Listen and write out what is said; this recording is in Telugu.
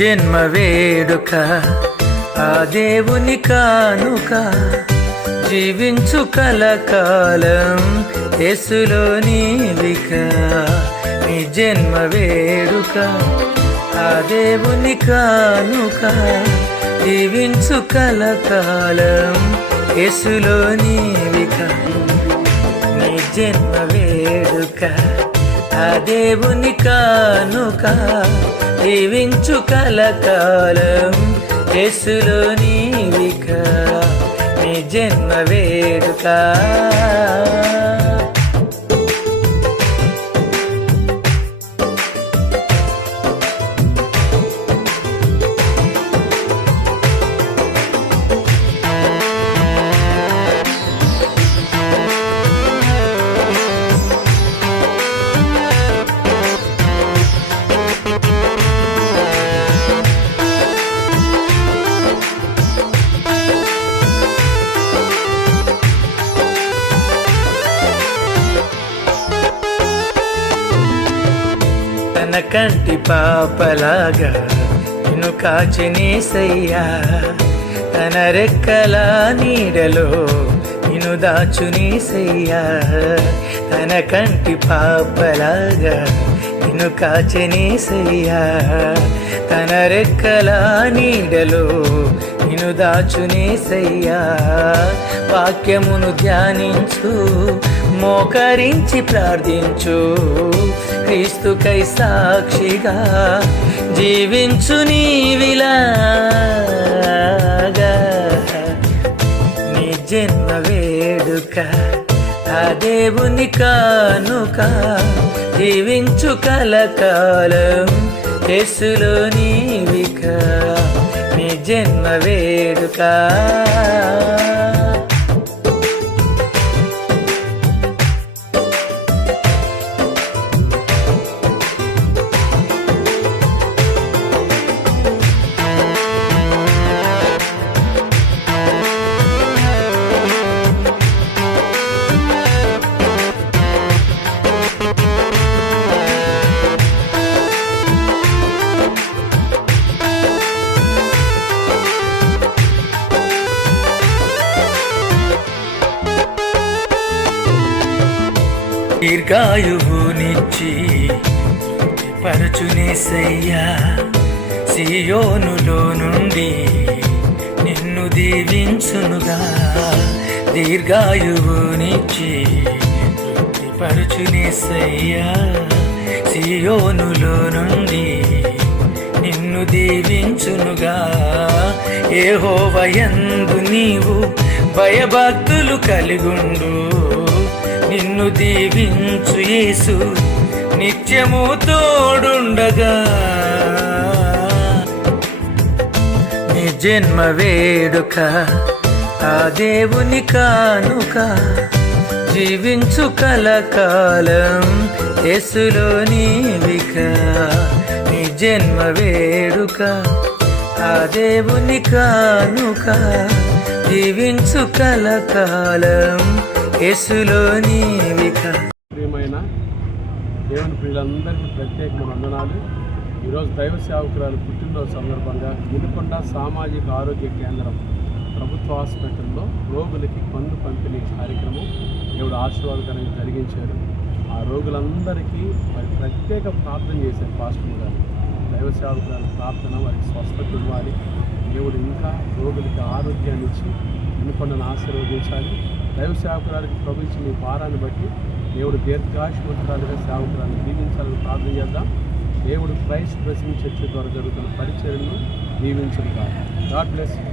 జన్మ వేడుక ఆ దేవుని కానుక, జీవించు కలకాలం యేసులో నీవిక. నీ జన్మ వేడుక ఆ దేవుని కానుక, జీవించు కలకాలం యేసులో నీవిక. నీ జన్మ వేడుక ఆ దేవుని కానుక, జీవించు కలకాలం యేసులో నీవిక. నీ జన్మ వేడుక. తన కంటి పాపలాగా నిన్ను కాచెనేసయ్యా, తన రెక్కల నీడలో నిన్ను దాచునేసయ్యా. తన కంటి పాపలాగా నిన్ను కాచెనేసయ్యా, తన రెక్కల నీడలో నిన్ను దాచునేసయ్యా. వాక్యమును ధ్యానించు, మోకరించి ప్రార్థించు, క్రీస్తుకై సాక్షిగా జీవించు నీవిలాగా. నీ జన్మ వేడుక ఆ దేవుని కానుక, జీవించు కలకాలం యేసులో నీవిక. నీ జన్మ వేడుక. దీర్ఘాయువునిచ్చి పరచునేసయ్యా, సియోనులో నుండి నిన్ను దీవించునుగా. దీర్ఘాయువునిచ్చి పరచునేసయ్యా, సియోనులో నుండి నిన్ను దీవించునుగా. యెహోవాయందు నీవు భయభక్తులు కలిగుండు, నిన్ను దీవించు యేసు నిత్యము తోడుండగా. నీ జన్మ వేడుక ఆ దేవుని కానుక, జీవించు కలకాలం యేసులో నీవిక. నీ జన్మ వేడుక ఆ దేవుని కానుక, జీవించు కలకాలం యేసులో నీవిక. ప్రియమైన దేవుని ప్రియులందరికీ ప్రత్యేకమైన వందనాలు. ఈరోజు దైవ సేవకురాలు పుట్టినరోజు సందర్భంగా వినుకొండ సామాజిక ఆరోగ్య కేంద్రం ప్రభుత్వ హాస్పిటల్లో రోగులకి పన్ను పంపిణీ కార్యక్రమం దేవుడు ఆశీర్వాదకరంగా జరిగించారు. ఆ రోగులందరికీ వారి ప్రత్యేక ప్రార్థన చేశారు పాస్టర్ గారు. దైవ సేవకురాలు ప్రార్థన వారికి స్వస్థత ఇవ్వాలి, దేవుడు ఇంకా రోగులకి ఆరోగ్యాన్ని ఇచ్చి వినుకొండను ఆశీర్వదించాలి. దైవ సేవకురాలకి ప్రభుత్వం మీ భారాన్ని బట్టి దేవుడు దీర్ఘాయుష్మంతురాలుగా సేవకురాలను దీవించాలని ప్రార్థన చేద్దాం. దేవుడు క్రైస్ట్ బ్లెస్సింగ్ చర్చ్ ద్వారా జరుగుతున్న పరిచర్యను దీవించుగాక. God bless you.